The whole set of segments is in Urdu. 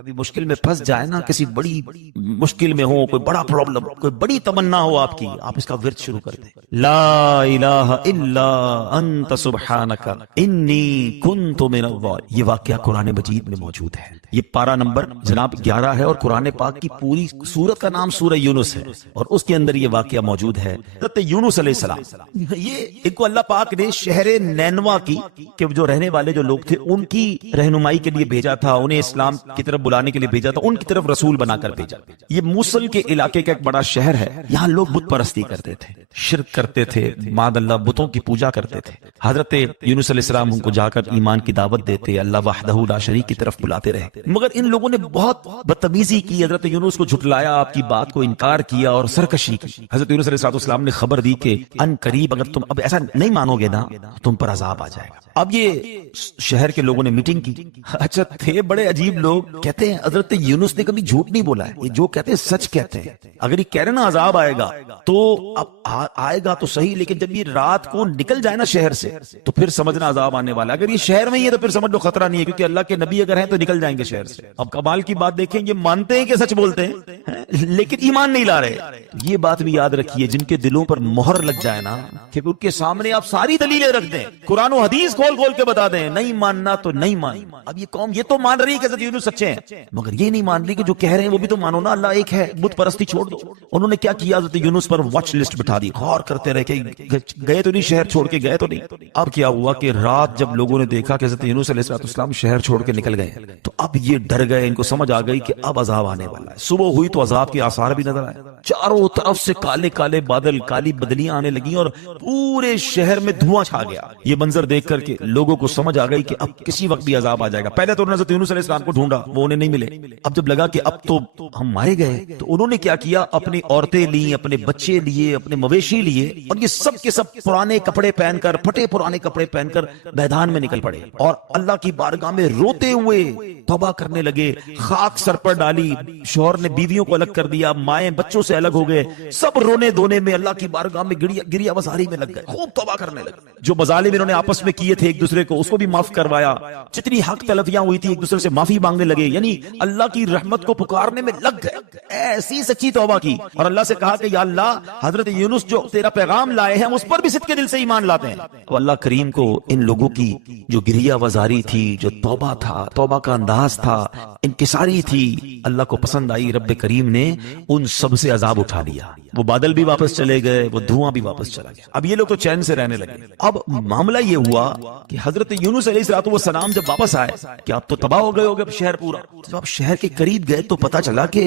کبھی مشکل میں پھنس جائے نا، کسی بڑی مشکل میں ہو، کوئی بڑا پرابلم، کوئی بڑی تمنا ہو آپ کی، آپ اس کا ورد شروع کر دیں، لا الہ الا انت سبحانک انی کنت من الظالمین۔ یہ واقعہ قرآن مجید میں موجود ہے، یہ پارہ نمبر جناب 11 ہے، اور قرآن پاک کی پوری سورت کا نام سورہ یونس ہے، اور اس کے اندر یہ واقعہ موجود ہے۔ حضرت یونس علیہ السلام، یہ ایک کو اللہ پاک نے شہر نینوا کی کہ جو رہنے والے جو لوگ تھے ان کی رہنمائی کے لیے بھیجا تھا، انہیں اسلام کی طرف بلانے کے لیے بھیجا تھا، ان کی طرف رسول بنا کر بھیجا۔ یہ موصل کے علاقے کا ایک بڑا شہر ہے، یہاں لوگ بت پرستی کرتے تھے، شرک کرتے تھے، معاذ اللہ بتوں کی پوجا کرتے تھے۔ حضرت یونس علیہ السلام ان کو جا کر ایمان کی دعوت دیتے، اللہ وحدہ لا شریک کی طرف بلاتے رہے، مگر ان لوگوں نے بہت بدتمیزی کی، حضرت یونس کو جھٹلایا، آپ کی بات کو انکار کیا اور سرکشی کی۔ حضرت یونس علیہ السلام نے خبر دی کہ ان قریب اگر تم اب ایسا نہیں مانو گے نا تم پر عذاب آ جائے گا۔ اب یہ شہر کے لوگوں نے میٹنگ کی، اچھا تھے بڑے عجیب لوگ، کہتے ہیں حضرت یونس نے کبھی جھوٹ نہیں بولا ہے، یہ جو کہتے ہیں سچ کہتے ہیں۔ اگر یہ کہہ رہے نا عذاب آئے گا تو اب آئے گا تو صحیح، لیکن جب یہ رات کو نکل جائے نا شہر سے تو پھر سمجھنا عذاب آنے والا ہے۔ اگر یہ شہر میں ہی ہے تو پھر سمجھ لو خطرہ نہیں ہے، کیونکہ اللہ کے نبی اگر ہیں تو نکل جائیں گے شہر سے۔ اب کمال کی بات دیکھیں، یہ مانتے ہیں کہ سچ بولتے ہیں لیکن ایمان نہیں لا رہے۔ یہ بات بھی یاد رکھیے، جن کے دلوں پر مہر لگ جائے نا کہ ان کے سامنے آپ ساری دلیلیں رکھ دیں، قرآن و حدیث کھول کھول کے بتا دیں، نہیں ماننا تو نہیں ماننا۔ اب یہ قوم یہ تو مان رہی ہے کہ حضرت یونس سچے ہیں، مگر یہ نہیں مان رہی کہ جو کہہ رہے ہیں وہ بھی تو مانو نا، اللہ ایک ہے، بت پرستی چھوڑ دو۔ انہوں نے کیا کیا، حضرت یونس پر واچ لسٹ بٹھا دی، غور کرتے رہے کہ گئے تو نہیں، شہر چھوڑ کے گئے تو نہیں۔ اب کیا ہوا کہ رات جب لوگوں نے دیکھا کہ حضرت یونس علیہ السلام شہر چھوڑ کے نکل گئے تو اب یہ ڈر گئے، ان کو سمجھ آ گئی کہ اب عذاب آنے والا ہے۔ صبح ہوئی تو عذاب کے آثار بھی نظر آئے، چاروں طرف سے کالے کالے بادل، کالی بدلیاں آنے لگی اور پورے شہر میں دھواں چھا گیا۔ یہ منظر دیکھ کر کے لوگوں کو سمجھ آ گئی کہ اب کسی وقت بھی عذاب آ جائے گا۔ پہلے تو انہوں نے حضرت یونس علیہ السلام کو ڈھونڈا، وہ انہیں نہیں ملے۔ اب جب لگا کہ اب تو ہم مارے گئے تو انہوں نے کیا کیا، اپنی عورتیں لی، اپنے بچے لیے، اپنے مویشی لیے، اور یہ سب کے سب پرانے کپڑے پہن کر، پھٹے پرانے کپڑے پہن کر میدان میں نکل پڑے اور اللہ کی بارگاہ میں روتے ہوئے توبہ کرنے لگے۔ خاک سر پر ڈالی، شوہر نے بیویوں کو الگ کر دیا، مائیں بچوں سے الگ ہو گئے، سب رونے دھونے میں اللہ کی بارگاہ میں گریا بازاری میں لگ گئے، خوب توبہ کرنے لگے۔ جو مظالم انہوں نے آپس میں کیے تھے ایک دوسرے کو، اس کو بھی معاف کروایا، جتنی حق تلفیاں ہوئی تھی ایک دوسرے سے معافی مانگنے لگے، یعنی اللہ کی رحمت کو پکارنے میں لگ گئے۔ ایسی سچی توبہ کی اور اللہ سے کہا کہ یا اللہ، حضرت یونس جو تیرا پیغام لائے ہیں اس پر بھی صدق کے دل سے ایمان لاتے ہیں۔ تو اللہ کریم کو ان لوگوں کی جو گریا بازاری تھی، جو توبہ تھا، توبہ کا انداز تھا، انکساری تھی، اللہ کو پسند آئی۔ رب کریم نے ان سب سے عذاب اٹھا لیا، وہ بادل بھی واپس چلے گئے، وہ دھواں بھی واپس چلا گیا۔ اب یہ لوگ تو چین سے رہنے لگے۔ اب معاملہ یہ ہوا کہ حضرت یونس علیہ السلام جب واپس آئے کہ اب تو تباہ ہو گئے ہوگے اب شہر پورا، جب آپ شہر کے قریب گئے تو پتا چلا کہ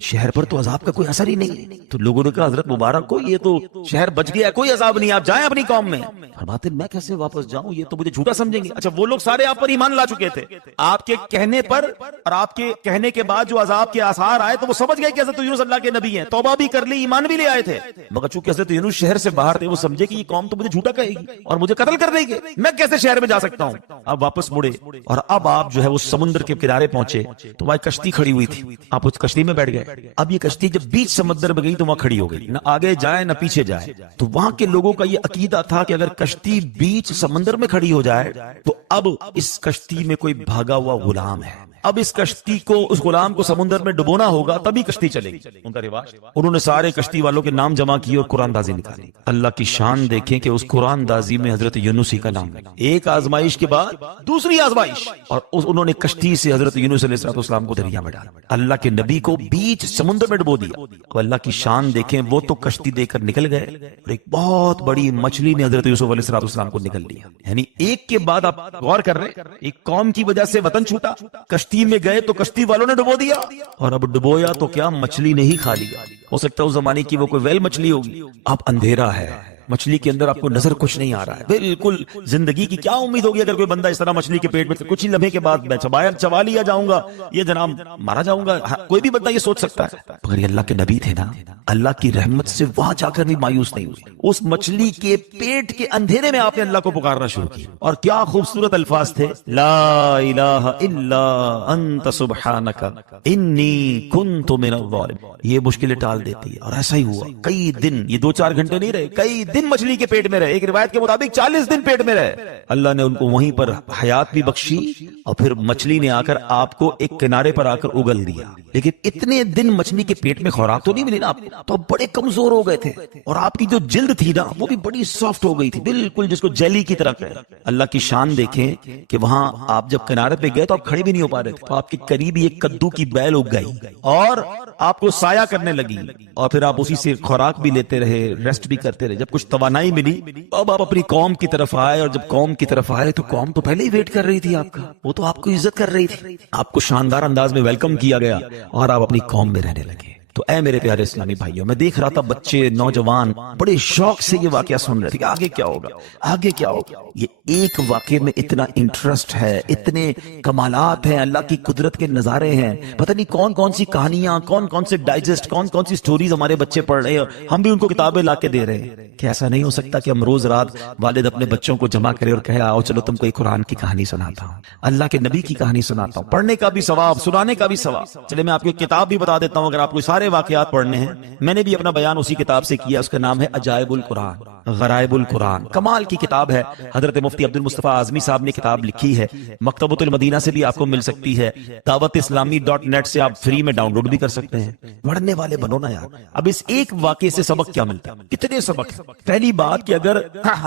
شہر پر تو عذاب کا کوئی اثر ہی نہیں۔ تو لوگوں نے کہا حضرت مبارک کو، یہ تو شہر بچ گیا، کوئی عذاب نہیں، آپ جائیں اپنی قوم میں۔ فرماتے میں کیسے واپس جاؤں، یہ تو مجھے جھوٹا سمجھیں گے۔ اچھا وہ لوگ سارے آپ پر ایمان لا چکے تھے، آپ کے کہنے پر اور آپ کے کہنے کے بعد جو عذاب کے آثار آئے تو وہ سمجھ گئے کہ حضرت یونس اللہ کے نبی ہیں، توبہ بھی کر لی، ایمان بھی لے آئے تھے، مگر چونکہ حضرت یونس شہر سے باہر تھے، وہ سمجھے کہ یہ قوم تو مجھے جھوٹا کہے گی اور مجھے قتل کر دے گی، میں کیسے شہر میں جا سکتا ہوں۔ اب واپس مڑے اور اب آپ جو ہے وہ سمندر کے کنارے پہنچے تو وہاں کشتی کھڑی ہوئی تھی، آپ اس کشتی میں بیٹھ گئے۔ اب یہ کشتی جب بیچ سمندر میں گئی تو وہاں کھڑی ہو گئی، نہ آگے جائے نہ پیچھے جائے۔ تو وہاں کے لوگوں کا یہ عقیدہ تھا کہ اگر کشتی بیچ سمندر میں کھڑی ہو جائے تو اب اس کشتی میں کوئی بھاگا ہوا غلام ہے، اب اس کشتی کو، اس غلام کو سمندر میں ڈبونا ہوگا تبھی کشتی چلے گی، ان کا رواج۔ انہوں نے سارے کشتی والوں کے نام جمع کیے اور قرآن دازی نکالی۔ اللہ کی شان دیکھیں کہ اس قرآن دازی میں حضرت یونس ہی کا نام ہے۔ ایک آزمائش کے بعد دوسری آزمائش، اور انہوں نے کشتی سے حضرت یونس علیہ السلام کو دریا میں ڈالا، اللہ کے نبی کو بیچ سمندر میں ڈبو دیا۔ تو اللہ کی شان دیکھیں، وہ تو کشتی دے کر نکل گئے اور ایک بہت بڑی مچھلی نے حضرت یوسف علیہ السلام کو نکل لیا۔ یعنی ایک کے بعد آپ غور کر رہے، ایک قوم کی وجہ سے وطن چھوٹا، کشتی میں گئے تو کشتی والوں نے ڈبو دیا، اور اب ڈبویا تو کیا مچھلی نے ہی کھا لیا۔ ہو سکتا ہے اس زمانے کی وہ کوئی ویل مچھلی ہوگی۔ اب اندھیرا ہے، مچھلی کے اندر آپ کو نظر کچھ نہیں آ رہا ہے، بالکل زندگی کی کیا امید ہوگی اگر کوئی بندہ اس طرح مچھلی کے پیٹ میں کچھ ہی لمحے کے بعد میں چبا لیا جاؤں گا، یہ جناب مارا جاؤں گا، کوئی بھی بندہ یہ سوچ سکتا ہے۔ مگر یہ اللہ کے نبی تھے نا، اللہ کی رحمت سے وہاں جا کر بھی مایوس نہیں ہوئے، اس مچھلی کے پیٹ کے اندھیرے میں آپ نے اللہ کو پکارنا شروع کیا، اور کیا خوبصورت الفاظ تھے، لا الہ الا انت سبحانک انی کنت من الظالمین۔ یہ مشکلیں ٹال دیتی ہے، اور ایسا ہی ہوا۔ کئی دن، یہ 2-4 گھنٹے نہیں رہے، کئی دن مچھلی کے پیٹ میں رہے, ایک روایت کے مطابق 40 دن پیٹ میں رہے. اللہ نے ان کو وہیں پر حیات بھی بخشی اور پھر مچھلی نے آ کر آپ کو ایک کنارے پر آ کر اگل دیا. لیکن اتنے دن مچھلی کے پیٹ میں خوراک تو نہیں ملی نا آپ کو, تو آپ بڑے کمزور ہو گئے تھے, اور آپ کی جو جلد تھی نا وہ بھی بڑی سافٹ ہو گئی تھی, بالکل جس کو جیلی کی طرح کہے. اللہ کی شان دیکھیں کہ وہاں آپ جب کنارے پہ گئے تو آپ کھڑے بھی نہیں ہو پا رہے تھے, تو آپ کے قریب ایک کدو کی بیل اگ گئی اور آپ کو سایہ کرنے لگی, اور پھر آپ اسی سے خوراک بھی لیتے رہے, ریسٹ بھی کرتے رہے. جب کچھ توانائی ملی اب آپ اپنی قوم کی طرف آئے, اور جب قوم کی طرف آئے تو قوم تو پہلے ہی ویٹ کر رہی تھی آپ کا, وہ تو آپ کو عزت کر رہی تھی, آپ کو شاندار انداز میں ویلکم کیا گیا اور آپ اپنی قوم میں رہنے لگے. تو اے میرے پیارے اسلامی بھائیوں, میں دیکھ رہا تھا بچے نوجوان بڑے شوق سے یہ واقعہ سن رہے تھے کہ آگے کیا ہوگا, آگے کیا ہوگا. یہ ایک واقعے میں اتنا انٹرسٹ ہے, اتنے کمالات ہیں, اللہ کی قدرت کے نظارے ہیں, پتہ نہیں کون کون سی کہانیاں, کون کون سے ڈائجسٹ, کون کون سی سٹوریز ہمارے بچے پڑھ رہے ہیں, ہم بھی ان کو کتابیں لا کے دے رہے ہیں. کہ ایسا نہیں ہو سکتا کہ ہم روز رات والد اپنے بچوں کو جمع کرے اور کہے آؤ چلو تم کو ایک قرآن کی کہانی سناتا ہوں, اللہ کے نبی کی کہانی سناتا ہوں, پڑھنے کا بھی ثواب, سنانے کا بھی ثواب. چلے میں آپ کو ایک کتاب بھی بتا دیتا ہوں, اگر آپ کو سارے واقعات پڑھنے ہیں. میں نے بھی اپنا بیان اسی کتاب سے کیا, اس کا نام ہے عجائب القرآن, غرائب القرآن. کمال کی کتاب ہے, حضرت مفتی عبد المصطفیٰ اعظمی صاحب نے کتاب لکھی ہے. مکتبۃ المدینہ سے بھی آپ کو مل سکتی ہے, dawatIslami.net سے آپ فری میں ڈاؤن لوڈ بھی کر سکتے ہیں. پڑھنے والے بنو نا یار. اب اس ایک واقعے سے سبق کیا ملتا ہے؟ کتنے سبق ہیں. پہلی بات کہ اگر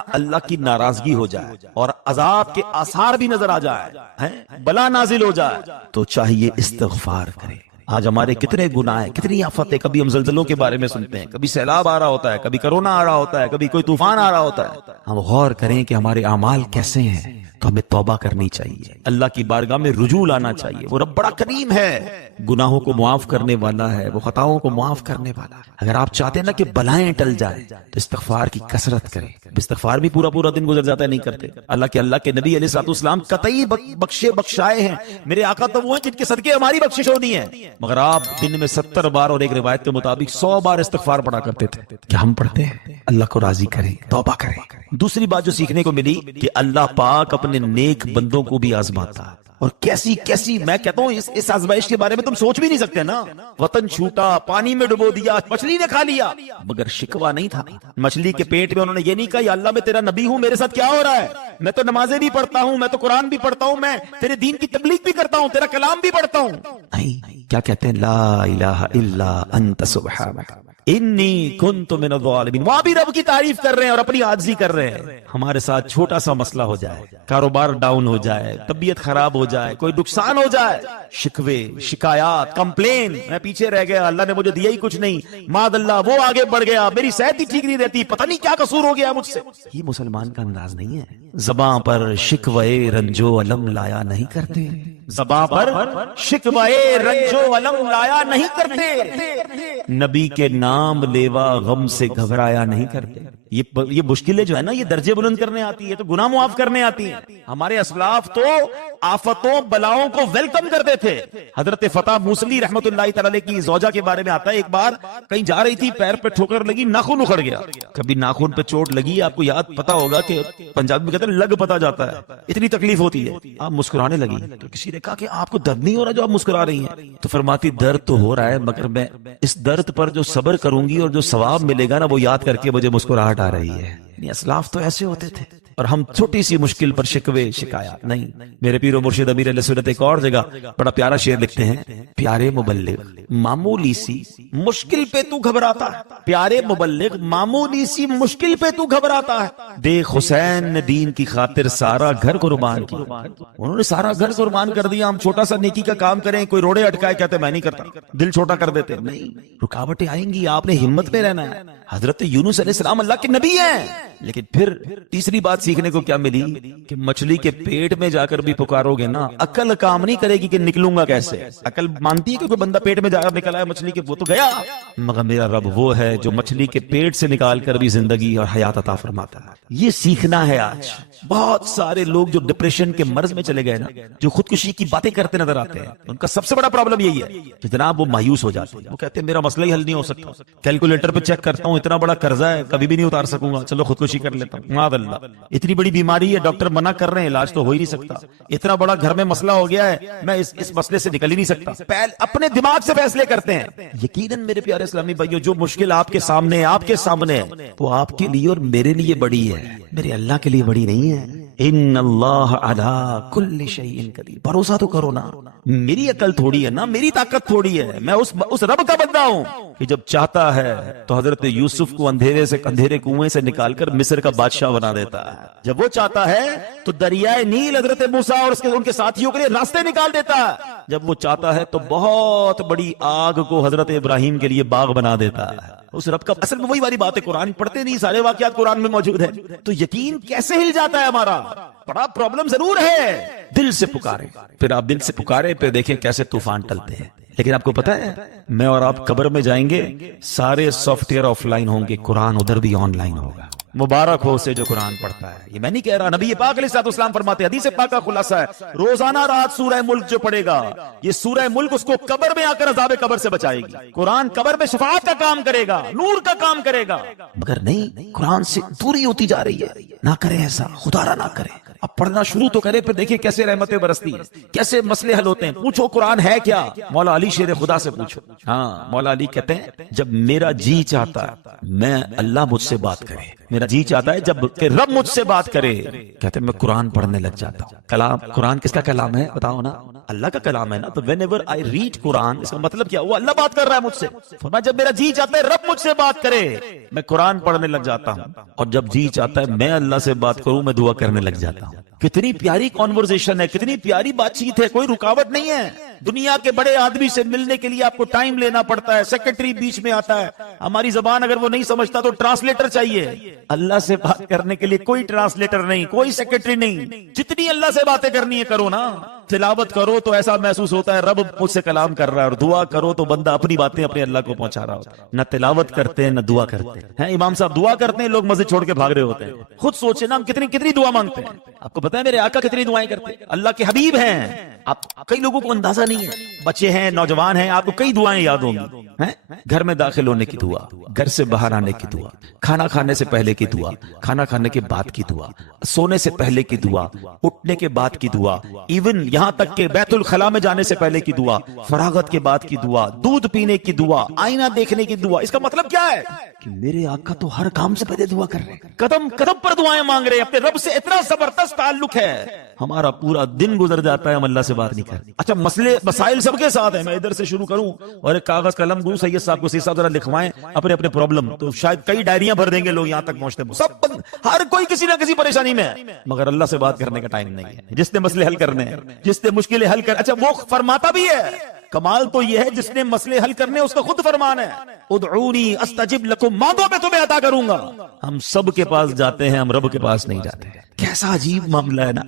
اللہ کی ناراضگی ہو جائے اور عذاب کے آثار بھی نظر آ جائے, بلا نازل ہو جائے, تو چاہیے استغفار کرے. آج ہمارے کتنے گناہ ہیں, کتنی آفتیں, کبھی ہم زلزلوں کے بارے میں سنتے ہیں, کبھی سیلاب آ رہا ہوتا ہے, کبھی کرونا آ رہا ہوتا ہے, کبھی کوئی طوفان آ رہا ہوتا ہے. ہم غور کریں کہ ہمارے اعمال کیسے ہیں, تو ہمیں توبہ کرنی چاہیے, اللہ کی بارگاہ میں رجوع لانا چاہیے. وہ رب بڑا کریم ہے, گناہوں کو معاف کرنے والا ہے, وہ خطاؤں کو معاف کرنے والا ہے. اگر آپ چاہتے ہیں نا کہ بلائیں ٹل جائیں تو استغفار کی کثرت کریں. استغفار بھی پورا پورا دن گزر جاتا ہے, نہیں کرتے. اللہ کے نبی علیہ الصلوۃ والسلام قطعی بخشے بخشائے ہیں. میرے آقا تو وہ ہیں جن کے صدقے ہماری بخشش ہونی ہے, مگر آپ دن میں 70 بار اور ایک روایت کے مطابق 100 بار استغفار پڑھا کرتے تھے. کیا ہم پڑھتے ہیں؟ اللہ کو راضی کریں, توبہ کریں. دوسری بات جو سیکھنے کو ملی کہ اللہ پاک اپنے نیک بندوں کو بھی آزماتا ہے, اور کیسی کیسی, میں کہتا ہوں اس آزمائش کے بارے میں تم سوچ بھی نہیں سکتے نا. وطن چھوٹا, پانی میں ڈبو دیا, مچھلی نے کھا لیا, مگر شکوہ نہیں تھا. مچھلی کے پیٹ میں انہوں نے یہ نہیں کہا یا اللہ میں تیرا نبی ہوں, میرے ساتھ کیا ہو رہا ہے, میں تو نمازیں بھی پڑھتا ہوں, میں تو قرآن بھی پڑھتا ہوں, میں تیرے دین کی تبلیغ بھی کرتا ہوں, تیرا کلام بھی پڑھتا ہوں. نہیں, کیا کہتے ہیں, لا الہ الا انت سبحانک انی کنت من الظالمین. وہاں بھی رب کی تعریف کر رہے ہیں اور اپنی عاجزی کر رہے ہیں. ہمارے ساتھ چھوٹا سا مسئلہ ہو جائے, کاروبار ڈاؤن ہو جائے, طبیعت خراب ہو جائے, کوئی نقصان ہو جائے, شکوے, شکایات, کمپلین, میں پیچھے رہ گیا, اللہ نے مجھے دیا ہی کچھ نہیں, معاذ اللہ وہ آگے بڑھ گیا, میری صحت ہی ٹھیک نہیں رہتی, پتہ نہیں کیا قصور ہو گیا مجھ سے. یہ مسلمان کا انداز نہیں ہے. زباں پر شکوے رنجو علم لایا نہیں کرتے, زباں پر شکوے رنجو علم لایا نہیں کرتے, نبی کے نام لیوا غم سے گھبرایا نہیں کرتے. یہ مشکلیں جو ہے نا, یہ درجے بلند کرنے آتی ہے, تو گناہ معاف کرنے آتی ہیں. ہمارے اسلاف تو آفتوں بلاؤں کو ویلکم کرتے تھے. حضرت فتح موصلی رحمت اللہ تعالی کی زوجہ کے بارے میں آتا ہے, ایک بار کہیں جا رہی تھی, پیر پہ ٹھوکر لگی, ناخن اکھڑ گیا. کبھی ناخن پہ چوٹ لگی, آپ کو یاد پتا ہوگا کہ پنجابی میں کہتے ہیں لگ پتا جاتا ہے, اتنی تکلیف ہوتی ہے. آپ مسکرانے لگی, تو کسی نے کہا کہ آپ کو درد نہیں ہو رہا جو آپ مسکرا رہی ہیں؟ تو فرماتی درد تو ہو رہا ہے, مگر میں اس درد پر جو صبر کروں گی اور جو ثواب ملے گا نا, وہ یاد کر کے مجھے مسکراہٹ آ رہی ہے. اسلاف تو ایسے ہوتے تھے, اور ہم چھوٹی سی مشکل پر شکوے شکایات نہیں. میرے پیر و مرشد امیر علیہ سنت ایک اور جگہ بڑا پیارا شعر لکھتے ہیں, پیارے مبلغ معمولی سی مشکل پہ تو گھبراتا ہے, پیارے مبلغ معمولی سی مشکل پہ تو گھبراتا ہے, دیکھ حسین نے دین کی خاطر سارا گھر قربان کیا. انہوں نے سارا گھر قربان کر دیا. ہم چھوٹا سا نیکی کا کام کریں, کوئی روڑے اٹکائے, کہتے میں نہیں کرتا, دل چھوٹا کر دیتے. نہیں, رکاوٹیں آئیں گی, آپ نے ہمت میں رہنا ہے. حضرت یونس علیہ السلام اللہ کے نبی ہیں. لیکن پھر تیسری بات سیکھنے کو کیا ملی کہ مچھلی کے پیٹ میں جا کر بھی پکارو گے نا, عقل کام نہیں کرے گی کہ نکلوں گا کیسے. عقل مانتی ہے کہ کوئی بندہ پیٹ میں جا کر نکلا ہے مچھلی کے, وہ تو گیا, مگر میرا رب وہ ہے جو مچھلی کے پیٹ سے نکال کر بھی زندگی اور حیات عطا فرماتا ہے. یہ سیکھنا ہے آج. بہت سارے لوگ جو ڈپریشن کے مرض میں چلے گئے نا، جو خودکشی کی باتیں کرتے نظر آتے ہیں، ان کا سب سے بڑا پرابلم یہی ہے کہ جناب وہ مایوس ہو جاتے ہیں، وہ کہتے ہیں میرا مسئلہ ہی حل نہیں ہو سکتا، کیلکولیٹر پہ چیک کرتا ہوں اتنا بڑا قرضہ ہے کبھی بھی نہیں اتار سکوں گا، چلو خودکشی کر لیتا ہوں، معاذ اللہ، اتنی بڑی بیماری ہے ڈاکٹر منع کر رہے ہیں علاج تو ہو ہی نہیں سکتا، اتنا بڑا گھر میں مسئلہ ہو گیا ہے میں اس مسئلے سے نکل ہی نہیں سکتا، اپنے دماغ سے فیصلے کرتے ہیں۔ یقیناً میرے پیارے اسلامی بھائیو، جو مشکل آپ کے سامنے ہے وہ آپ کے لیے اور میرے لیے بڑی ہے، میرے اللہ کے لیے بڑی نہیں ہے۔ ان اللہ علی کل شیء قدیر، بھروسہ تو کرو نا، میری عقل تھوڑی ہے نا، میری طاقت تھوڑی ہے، میں اس رب کا بندہ ہوں کہ جب چاہتا ہے تو حضرت یوسف کو اندھیرے کنویں سے نکال کر مصر کا بادشاہ بنا دیتا ہے، جب وہ چاہتا ہے تو دریائے نیل حضرت موسیٰ اور ان کے ساتھیوں کے لیے راستے نکال دیتا ہے، جب وہ چاہتا ہے تو بہت بڑی آگ کو حضرت ابراہیم کے لیے باغ بنا دیتا ہے۔ اس رب کا اصل میں وہی والی بات ہے، قرآن پڑھتے نہیں، سارے واقعات قرآن میں موجود ہیں، تو یقین کیسے ہل جاتا ہے ہمارا؟ بڑا پرابلم ضرور ہے، دل سے پکارے، پھر آپ دل سے پکارے پھر دیکھیں کیسے طوفان ٹلتے ہیں۔ لیکن آپ کو پتا ہے میں اور آپ قبر میں جائیں گے، سارے سافٹ ویئر آف لائن ہوں گے، قرآن ادھر بھی آن لائن ہوگا۔ مبارک ہو اسے جو قرآن پڑھتا ہے، یہ میں نہیں کہہ رہا، نبی پاک علیہ السلام فرماتے ہیں، حدیث پاک کا خلاصہ ہے، روزانہ رات سورہ ملک جو پڑھے گا، یہ سورہ ملک اس کو قبر میں آ کر عذاب قبر سے بچائے گی، قرآن قبر میں شفاعت کا کام کرے گا، نور کا کام کرے گا۔ مگر نہیں، قرآن سے دوری ہوتی جا رہی ہے، نہ کرے ایسا، خدا را نہ کرے، اب پڑھنا شروع تو کرے، پھر دیکھیں کیسے رحمتیں برستی ہیں، کیسے مسئلے حل ہوتے ہیں۔ پوچھو قرآن ہے کیا، مولا علی شیر خدا سے پوچھو۔ ہاں، مولا علی کہتے ہیں جب میرا جی چاہتا ہے میں اللہ مجھ سے بات کرے، میرا جی چاہتا ہے جب کہ رب مجھ سے بات کرے، کہتے ہیں میں قرآن پڑھنے لگ جاتا ہوں۔ کلام، قرآن کس کا کلام ہے بتاؤ نا؟ اللہ کا کلام ہے نا، تو وین ایور آئی ریڈ قرآن، اس کا مطلب کیا؟ وہ اللہ بات کر رہا ہے مجھ سے، فرمایا جب میرا جی چاہتا ہے رب مجھ سے بات کرے میں قرآن پڑھنے لگ جاتا ہوں، اور جب جی چاہتا ہے میں اللہ سے بات کروں میں دعا کرنے لگ جاتا ہوں۔ کتنی پیاری کانورزیشن ہے، کتنی پیاری بات چیت ہے، کوئی رکاوٹ نہیں ہے۔ دنیا کے بڑے آدمی سے ملنے کے لیے آپ کو ٹائم لینا پڑتا ہے، سیکرٹری بیچ میں آتا ہے، ہماری زبان اگر وہ نہیں سمجھتا تو ٹرانسلیٹر چاہیے۔ اللہ سے بات کرنے کے لیے کوئی ٹرانسلیٹر نہیں، کوئی سیکرٹری نہیں، جتنی اللہ سے باتیں کرنی ہے کرو نا۔ تلاوت کرو تو ایسا محسوس ہوتا ہے رب مجھ سے کلام کر رہا ہے، اور دعا کرو تو بندہ اپنی باتیں اپنے اللہ کو پہنچا رہا ہوتا ہے۔ نہ تلاوت کرتے ہیں نہ دعا کرتے ہیں، امام صاحب دعا کرتے ہیں، لوگ مسجد چھوڑ کے بھاگ رہے ہوتے ہیں۔ خود سوچے نا ہم کتنی دعا مانگتے ہیں۔ آپ کو پتا ہے میرے آقا کتنی دعائیں کرتے ہیں، اللہ کے حبیب ہیں، آپ کئی لوگوں کو اندازہ نہیں ہے، بچے ہیں، نوجوان ہیں، آپ کو کئی دعائیں یاد ہوں گی، گھر میں داخل ہونے کی دعا، گھر سے باہر آنے کی دعا، کھانا کھانے سے پہلے کی دعا، کھانا کھانے کے بعد کی دعا، سونے سے پہلے کی دعا، اٹھنے کے بعد کی دعا، ایون یہاں تک کہ بیت الخلاء میں جانے سے پہلے کی دعا، فراغت کے بعد کی دعا، دودھ پینے کی دعا، آئینہ دیکھنے کی دعا۔ اس کا مطلب کیا ہے کہ میرے آقا تو ہر کام سے پہلے دعا کر رہے ہیں، قدم قدم پر دعائیں مانگ رہے ہیں، اپنے رب سے اتنا زبردست تعلق ہے، ہمارا پورا دن گزر جاتا ہے ہم اللہ سے بات نہیں کرتے۔ اچھا مسائل سب کے ساتھ ہیں، میں ادھر سے شروع کروں اور ایک کاغذ قلم دوں سید صاحب کو، سید صاحب ذرا لکھوائیں اپنے پرابلم، تو شاید کئی ڈائریاں بھر دیں گے لوگ یہاں تک پہنچتے ہیں، سب ہر کوئی کسی نہ کسی پریشانی میں ہے، مگر اللہ سے بات کرنے کا ٹائم نہیں ہے۔ جس نے مسئلے حل کرنے ہیں، جس نے مشکلیں حل کر، اچھا وہ فرماتا بھی ہے، کمال تو یہ ہے جس نے مسئلے حل کرنے اس کا خود فرمان ہے، ادعونی استجب لکم، مانگو میں تمہیں عطا کروں گا۔ ہم سب کے پاس جاتے ہیں، ہم رب کے پاس نہیں جاتے۔ کیسا عجیب معاملہ ہے نا،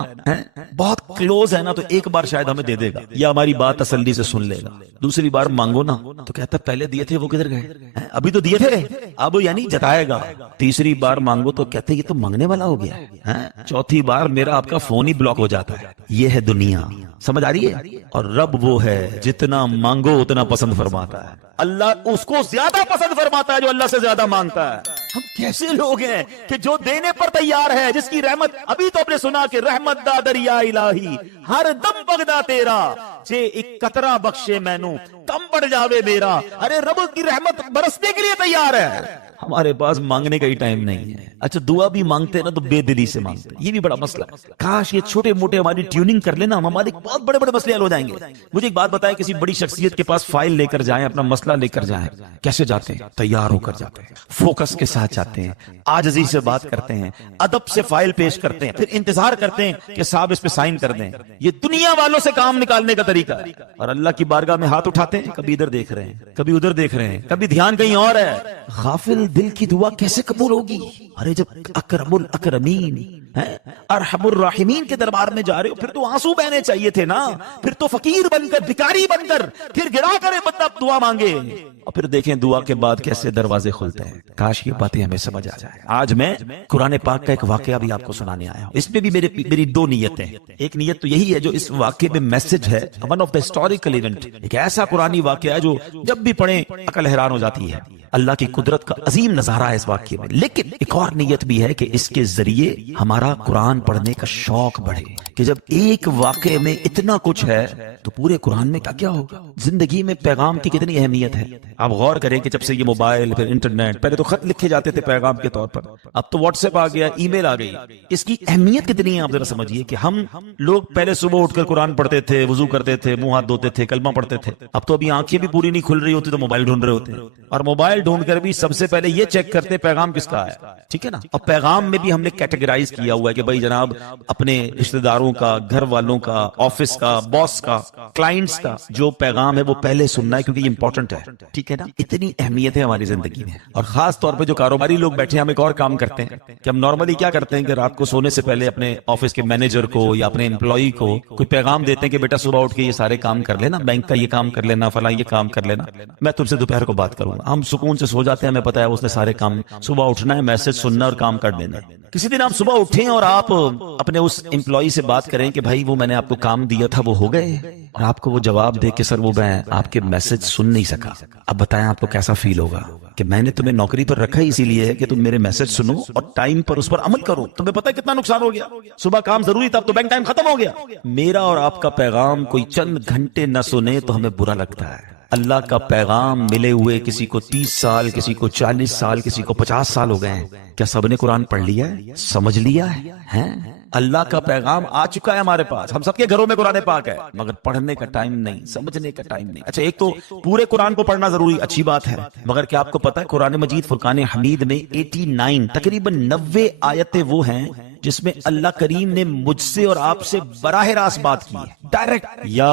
بہت کلوز ہے نا، تو ایک بار شاید ہمیں دے دے گا یا ہماری بات تسلی سے سن لے گا، دوسری بار مانگو نا تو کہتا پہلے دیے تھے وہ کدھر گئے، ابھی تو دیے تھے اب یعنی جتائے گا، تیسری بار مانگو تو کہتے یہ تو مانگنے والا ہو گیا، چوتھی بار میرا آپ کا فون ہی بلاک ہو جاتا ہے۔ یہ ہے دنیا، سمجھ آ رہی ہے؟ اور رب وہ ہے جتنا مانگو اتنا پسند فرماتا ہے، اللہ اس کو زیادہ پسند فرماتا ہے جو اللہ سے زیادہ مانگتا ہے۔ ہم کیسے لوگ ہیں کہ جو دینے پر تیار ہے، جس کی رحمت، ابھی تو آپ نے سنا کہ رحمت دا دریا الہی ہر دم بغدا تیرا، جے ایک قطرہ بخشے مینوں کم پڑ جاوے میرا۔ ارے رب کی رحمت برسنے کے لیے تیار ہے، ہمارے پاس مانگنے کا ہی ٹائم نہیں ہے۔ اچھا دعا بھی مانگتے ہیں نا تو بے دلی سے مانگتے ہیں، یہ بھی بڑا مسئلہ ہے۔ کاش یہ چھوٹے موٹے ہماری ٹیوننگ کر لینا، ہمارے بہت بڑے بڑے مسئلے حل ہو جائیں گے۔ مجھے ایک بات بتائیں، کسی بڑی شخصیت کے پاس فائل لے کر جائیں، اپنا مسئلہ لے کر جائیں، کیسے جاتے ہیں؟ تیار ہو کر جاتے ہیں، فوکس کے ساتھ جاتے ہیں، عاجزی سے بات کرتے ہیں، ادب سے فائل پیش کرتے ہیں، پھر انتظار کرتے ہیں کہ صاحب اس پہ سائن کر دیں۔ یہ دنیا والوں سے کام نکالنے کا طریقہ ہے، اور اللہ کی بارگاہ میں ہاتھ اٹھاتے ہیں، کبھی ادھر دیکھ رہے ہیں، کبھی ادھر دیکھ رہے ہیں، کبھی دھیان کہیں اور ہے، غافل دل کی دعا کیسے قبول ہوگی؟ ارے جب اکرم الاکرمین ارحم الراحمین کے دربار میں جا رہے ہو پھر تو آنسو بہنے چاہیے تھے نا، پھر تو فقیر بن کر بھکاری بن کر پھر گرا کرے بندہ دعا مانگے، اور پھر دیکھیں دعا کے بعد کیسے دروازے کھلتے ہیں۔ کاش یہ باتیں ہمیں سمجھ آ جائے۔ آج میں قرآن پاک کا ایک واقعہ بھی آپ کو سنانے آیا ہوں، اس میں بھی میری دو نیتیں ہیں۔ ایک نیت تو یہی ہے جو اس واقعے میں میسج ہے، one of the historical event, ایک ایسا قرآنی واقعہ ہے جو جب بھی پڑھیں عقل حیران ہو جاتی ہے، اللہ کی قدرت کا عظیم نظارہ ہے اس واقعے میں۔ لیکن ایک اور نیت بھی ہے کہ اس کے ذریعے ہمارا قرآن پڑھنے کا شوق بڑھے، کہ جب ایک واقعے میں اتنا کچھ ہے تو پورے قرآن میں کیا ہوگا۔ زندگی میں پیغام کی کتنی اہمیت ہے، آپ غور کریں کہ جب سے یہ موبائل پھر انٹرنیٹ، پہلے تو خط لکھے جاتے تھے پیغام کے طور پر، اب تو واٹس ایپ آ گیا، ای میل آ گئی، اس کی اہمیت کتنی ہے آپ ذرا سمجھیے۔ کہ ہم لوگ پہلے صبح اٹھ کر قرآن پڑھتے تھے، وضو کرتے تھے، منہ ہاتھ دھوتے تھے، کلمہ پڑھتے تھے، اب تو ابھی آنکھیں بھی پوری نہیں کھل رہی ہوتی تو موبائل ڈھونڈ رہے ہوتے ہیں، اور موبائل ڈھونڈ کر بھی سب سے پہلے یہ چیک کرتے پیغام کس کا ہے، ٹھیک ہے نا۔ اور پیغام میں بھی ہم نے کیٹیگرائز کیا ہوا ہے کہ بھائی جناب اپنے رشتہ داروں کا، گھر والوں کا، آفس کا، باس کا، کلائنٹس کا جو پیغام ہے وہ پہلے سننا ہے کیونکہ یہ امپورٹنٹ ہے، ٹھیک ہے نا۔ اتنی اہمیت ہے ہماری زندگی میں، اور خاص طور پہ جو کاروباری لوگ بیٹھے ہیں ہم ایک اور کام کرتے ہیں کہ ہم نارملی کیا کرتے ہیں کہ رات کو سونے سے پہلے اپنے آفس کے مینیجر کو یا اپنے امپلائی کو کوئی پیغام دیتے ہیں کہ بیٹا صبح اٹھ کے یہ سارے کام کر لینا، بینک کا یہ کام کر لینا، فلاں یہ کام کر لینا، میں تم سے دوپہر کو بات کروں گا۔ ہم سکون سے سو جاتے ہیں، ہمیں پتا ہے اس نے سارے کام، صبح اٹھنا ہے، میسج سننا اور کام کر دینا۔ کسی دن آپ صبح اٹھیں اور آپ اپنے اس امپلائی سے بات کریں کہ بھائی وہ میں نے آپ کو کام دیا تھا وہ ہو گئے، اور آپ کو وہ جواب دے کہ سر وہ میں آپ کے میسج سن نہیں سکا۔ اب بتائیں آپ کو کیسا فیل ہوگا کہ میں نے تمہیں نوکری پر رکھا اسی لیے کہ تم میرے میسج سنو اور ٹائم پر اس پر عمل کرو۔ تمہیں پتہ ہے کتنا نقصان ہو گیا، صبح کام ضروری تھا اب تو بینک ٹائم ختم ہو گیا۔ میرا اور آپ کا پیغام کوئی چند گھنٹے نہ سنے تو ہمیں برا لگتا ہے، اللہ کا پیغام ملے ہوئے کسی کو 30 سال، کسی کو 40 سال، کسی کو 50 سال ہو گئے ہیں، کیا سب نے قرآن پڑھ لیا ہے، سمجھ لیا ہے؟ اللہ کا پیغام آ چکا ہے ہمارے پاس، ہم سب کے گھروں میں قرآن پاک ہے، مگر پڑھنے کا ٹائم نہیں، سمجھنے کا ٹائم نہیں۔ اچھا ایک تو پورے قرآن کو پڑھنا ضروری، اچھی بات ہے، مگر کیا آپ کو پتا ہے قرآن مجید فرقان حمید میں 89 تقریباً 90 آیتیں وہ ہیں جس میں اللہ کریم نے مجھ سے اور آپ سے براہ راست بات کی ہے، ڈائریکٹ، یا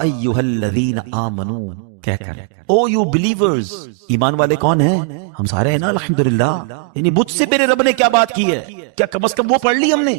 ایھا الذین آمنو کہہ کر، او یو بلیورز، ایمان والے کون ہیں؟ ہم سارے ہیں نا الحمدللہ، یعنی مجھ سے میرے رب نے کیا بات کی ہے، کیا کم از کم وہ پڑھ لی ہم نے؟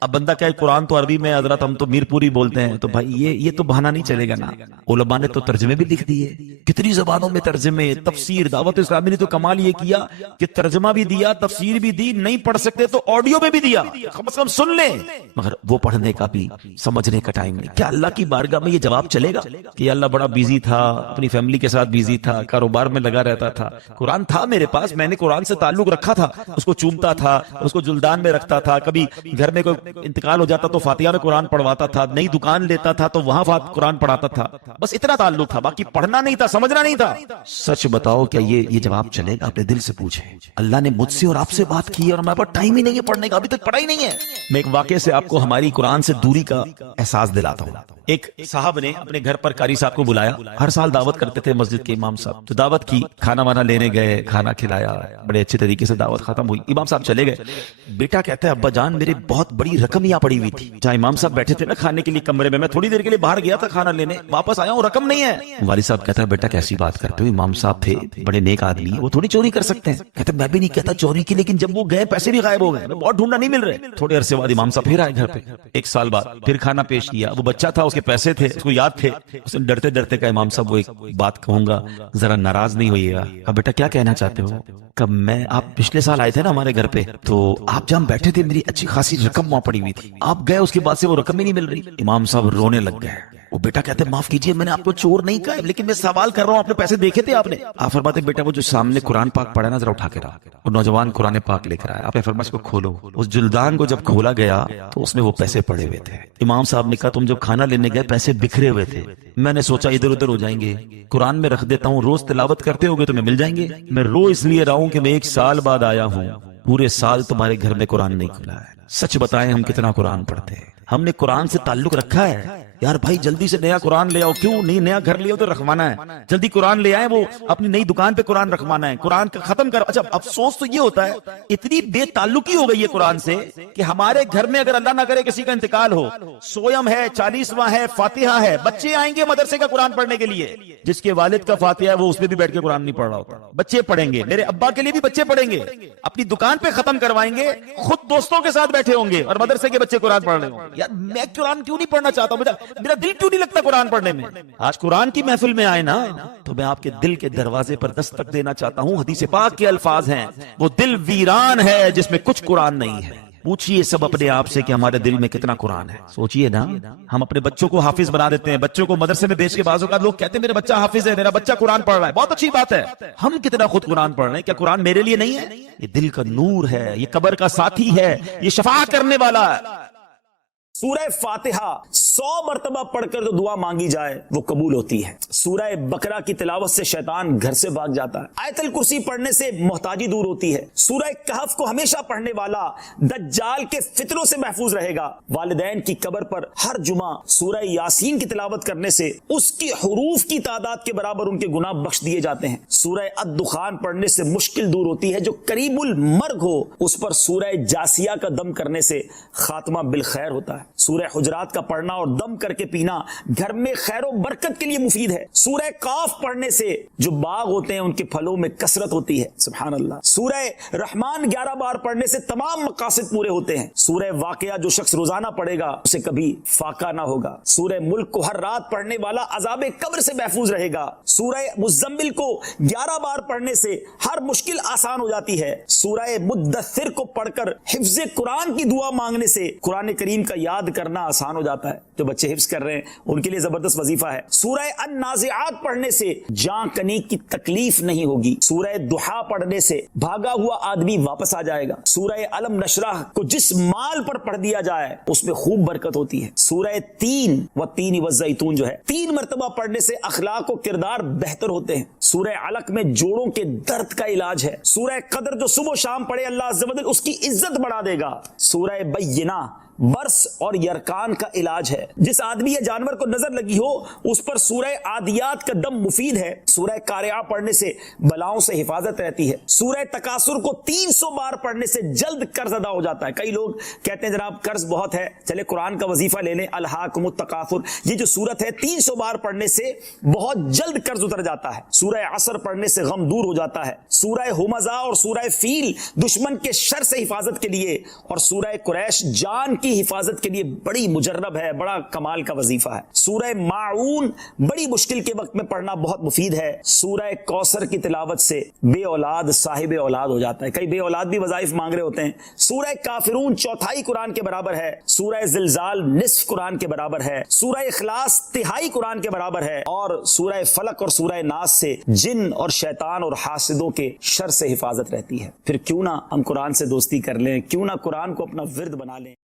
اب بندہ کہے قرآن تو عربی میں حضرت ہم تو میر پوری بولتے ہیں، تو بھائی یہ تو بہانہ نہیں چلے گا نا، علماء نے تو ترجمے بھی لکھ دیے، کتنی زبانوں میں ترجمے، تفسیر، دعوت اسلامی نے تو کمال یہ کیا کہ ترجمہ بھی دیا، تفسیر بھی دی، نہیں پڑھ سکتے تو آڈیو میں بھی دیا، کم از کم سن لیں، مگر وہ پڑھنے کا بھی سمجھنے کا ٹائم نہیں۔ کیا اللہ کی بارگاہ میں یہ جواب چلے گا کہ اللہ بڑا بیزی تھا، اپنی فیملی کے ساتھ بیزی تھا، کاروبار میں لگا رہتا تھا، قرآن تھا میرے پاس، میں نے قرآن سے تعلق رکھا تھا، اس کو چومتا تھا، اس کو جلدان میں رکھتا تھا، کبھی گھر میں کوئی انتقال ہو جاتا تو فاتحہ میں قرآن پڑھواتا تھا، نئی دکان لیتا تھا تو وہاں قرآن پڑھاتا تھا، بس اتنا تعلق تھا، باقی پڑھنا نہیں تھا، سمجھنا نہیں تھا۔ سچ بتاؤ کیا یہ جواب چلے گا؟ اپنے دل سے پوچھیں، اللہ نے مجھ سے اور آپ سے بات کی ہے اور ہمارے پاس ٹائم ہی نہیں ہے پڑھنے کا، ابھی تک پڑھا ہی نہیں ہے۔ میں ایک واقعے سے آپ کو ہماری قرآن سے دوری کا احساس دلاتا ہوں۔ ایک صاحب نے اپنے گھر پر قاری صاحب کو بلایا، ہر سال دعوت کرتے تھے مسجد کے امام صاحب، تو دعوت کی، کھانا وانا لینے گئے، کھانا کھلایا، بڑے اچھے طریقے سے دعوت ختم ہوئی، امام صاحب چلے گئے۔ بیٹا کہتا ہے ابا جان میرے بہت بڑی رقم یہاں پڑی ہوئی تھی، جہاں امام صاحب بیٹھے تھے نا کھانے کے لیے کمرے میں تھوڑی دیر کے لیے باہر گیا تھا کھانا لینے، واپس آیا ہوں رقم نہیں ہے۔ والد صاحب کہتا ہے بیٹا کیسی بات کرتے ہو، امام صاحب تھے بڑے نیک آدمی، وہ تھوڑی چوری کر سکتے ہیں۔ کہتے میں بھی نہیں کہتا چوری کی، لیکن جب وہ گئے پیسے بھی غائب ہو گئے، بہت ڈھونڈا نہیں مل رہے۔ تھوڑے عرصے بعد امام صاحب پھر آئے گھر پہ، ایک سال بعد پھر کھانا پیش کیا، وہ بچہ تھا، اس کے پیسے تھے، اس کو یاد تھے، اس نے ڈرتے ڈرتے کہا امام صاحب وہ ایک بات کہوں گا، ذرا ناراض نہیں ہوئیے گا۔ کہا بیٹا کیا کہنا چاہتے ہو؟ کہ میں آپ پچھلے سال آئے تھے نا ہمارے گھر پہ، تو آپ جہاں بیٹھے تھے میری اچھی خاصی رقم وہاں پڑی ہوئی تھی، آپ گئے اس کے بعد سے وہ رقم ہی نہیں مل رہی۔ امام صاحب رونے لگ گئے۔ وہ بیٹا کہتے ہیں معاف کیجئے میں نے آپ کو چور نہیں کہا، لیکن میں سوال کر رہا ہوں آپ نے پیسے دیکھے تھے آپ نے؟ آپ فرماتے بیٹا وہ جو سامنے قرآن پاک پڑھا نا ذرا اٹھا کے رہا، اور نوجوان قرآن پاک لے کر آیا، آپ نے فرمایا اس کو کھولو، اس جلدان کو جب کھولا گیا تو اس میں وہ پیسے پڑے ہوئے تھے۔ امام صاحب نے کہا تم جب کھانا لینے گئے پیسے بکھرے ہوئے تھے، میں نے سوچا ادھر ادھر ہو جائیں گے، قرآن میں رکھ دیتا ہوں، روز تلاوت کرتے ہوگے تمہیں مل جائیں گے۔ میں رو اس لیے رہا ہوں کہ میں 1 سال بعد آیا ہوں، پورے سال تمہارے گھر میں قرآن نہیں کھلا ہے۔ سچ بتائیں ہم کتنا قرآن پڑھتے ہیں، ہم نے قرآن سے تعلق رکھا ہے؟ یار بھائی جلدی سے نیا قرآن لے آؤ. کیوں نہیں؟ نیا گھر لے آؤ تو رکھوانا ہے, جلدی قرآن لے آئے, وہ اپنی نئی دکان پہ قرآن رکھوانا ہے, قرآن کا ختم کر. اچھا افسوس تو یہ ہوتا ہے اتنی بے تعلقی ہو گئی ہے قرآن سے کہ ہمارے گھر میں اگر اللہ نہ کرے کسی کا انتقال ہو, سویم ہے, 40واں ہے, فاتحہ ہے, بچے آئیں گے مدرسے کا قرآن پڑھنے کے لیے. جس کے والد کا فاتحہ ہے وہ اس میں بھی بیٹھ کے قرآن نہیں پڑھ رہا ہوتا, بچے پڑھیں گے. میرے ابا کے لیے بھی بچے پڑھیں گے, اپنی دکان پہ ختم کروائیں گے, خود دوستوں کے ساتھ بیٹھے ہوں گے اور مدرسے کے بچے قرآن پڑھ رہے ہوں گے. یار میں قرآن کیوں نہیں پڑھنا چاہتا ہوں, میرا دل کیوں نہیں لگتا قرآن پڑھنے میں. آج قرآن کی محفل میں آئے نا تو میں آپ کے دل کے دروازے پر دستک دینا چاہتا ہوں. حدیث پاک کے الفاظ ہیں, وہ دل ویران ہے جس میں کچھ قرآن نہیں ہے. پوچھئے سب اپنے آپ سے کہ ہمارے دل میں کتنا قرآن ہے. سوچئے نا, ہم اپنے بچوں کو حافظ بنا دیتے ہیں, بچوں کو مدرسے میں بھیج کے بعض اوقات لوگ کہتے ہیں میرا بچہ حافظ ہے, میرا بچہ قرآن پڑھ رہا ہے. بہت اچھی بات ہے, ہم کتنا خود قرآن پڑھ رہے ہیں. کیا قرآن میرے لیے نہیں ہے؟ یہ دل کا نور ہے, یہ قبر کا ساتھی ہے, یہ شفاعت کرنے والا ہے. سورہ فاتحہ 100 مرتبہ پڑھ کر جو دعا مانگی جائے وہ قبول ہوتی ہے. سورہ بقرہ کی تلاوت سے شیطان گھر سے بھاگ جاتا ہے. آیت الکرسی پڑھنے سے محتاجی دور ہوتی ہے. سورہ کہف کو ہمیشہ پڑھنے والا دجال کے فتنوں سے محفوظ رہے گا. والدین کی قبر پر ہر جمعہ سورہ یاسین کی تلاوت کرنے سے اس کی حروف کی تعداد کے برابر ان کے گناہ بخش دیے جاتے ہیں. سورہ الدخان پڑھنے سے مشکل دور ہوتی ہے. جو قریب المرگ ہو اس پر سورہ جاسیہ کا دم کرنے سے خاتمہ بالخیر ہوتا ہے. سورہ حجرات کا پڑھنا اور دم کر کے پینا گھر میں خیر و برکت کے لیے مفید ہے. سورہ قاف پڑھنے سے جو باغ ہوتے ہیں ان کے پھلوں میں کثرت ہوتی ہے. سبحان اللہ. سورہ رحمان 11 بار پڑھنے سے تمام مقاصد پورے ہوتے ہیں. سورہ واقعہ جو شخص روزانہ پڑھے گا اسے کبھی فاقہ نہ ہوگا. سورہ ملک کو ہر رات پڑھنے والا عذاب قبر سے محفوظ رہے گا. سورہ مزمل کو 11 بار پڑھنے سے ہر مشکل آسان ہو جاتی ہے. سورہ مدثر کو پڑھ کر حفظ قرآن کی دعا مانگنے سے قرآن کریم کا یاد کرنا آسان ہو جاتا ہے. جو بچے حفظ کر رہے ہیں ان کے لیے زبردست وظیفہ ہے. سورہ النازعات پڑھنے سے جاں کنی کی تکلیف نہیں ہوگی. سورہ ضحیٰ پڑھنے سے بھاگا ہوا آدمی واپس آ جائے گا. سورہ علم نشرح کو جس مال پر پڑھ دیا جائے اس میں خوب برکت ہوتی ہے. سورہ تین والتین والزیتون جو ہے 3 مرتبہ پڑھنے سے اخلاق و کردار بہتر ہوتے ہیں. سورہ علق میں جوڑوں کے درد کا علاج ہے. سورہ قدر جو صبح و شام پڑھے اللہ عز و جل اس کی عزت بڑھا دے گا. سورہ بینہ برس اور یرکان کا علاج ہے. جس آدمی یا جانور کو نظر لگی ہو اس پر سورہ عادیات کا دم مفید ہے. سورہ قارعہ پڑھنے سے بلاؤں سے حفاظت رہتی ہے. سورہ تکاثر کو 300 بار پڑھنے سے جلد قرض ادا ہو جاتا ہے. کئی لوگ کہتے ہیں جناب قرض بہت ہے, چلے قرآن کا وظیفہ لے لیں, الہاکم التکاثر. یہ جو سورت ہے 300 بار پڑھنے سے بہت جلد قرض اتر جاتا ہے. سورہ عصر پڑھنے سے غم دور ہو جاتا ہے. سورہ ہمزہ اور سورہ فیل دشمن کے شر سے حفاظت کے لیے, اور سورہ قریش جان کی حفاظت کے لیے بڑی مجرب ہے, بڑا کمال کا وظیفہ ہے. سورہ ماعون بڑی مشکل کے وقت میں پڑھنا بہت مفید ہے. سورہ کوثر کی تلاوت سے بے اولاد صاحب اولاد ہو جاتا ہے. کئی بے اولاد بھی وظائف مانگ رہے ہوتے ہیں. سورہ کافرون 1/4 قرآن کے برابر ہے. سورہ زلزال نصف قرآن کے برابر ہے. سورہ اخلاص 1/3 قرآن کے برابر ہے. اور سورہ فلق اور سورہ ناس سے جن اور شیطان اور حاسدوں کے شر سے حفاظت رہتی ہے. پھر کیوں نہ ہم قرآن سے دوستی کر لیں, کیوں نہ قرآن کو اپنا ورد بنا لیں.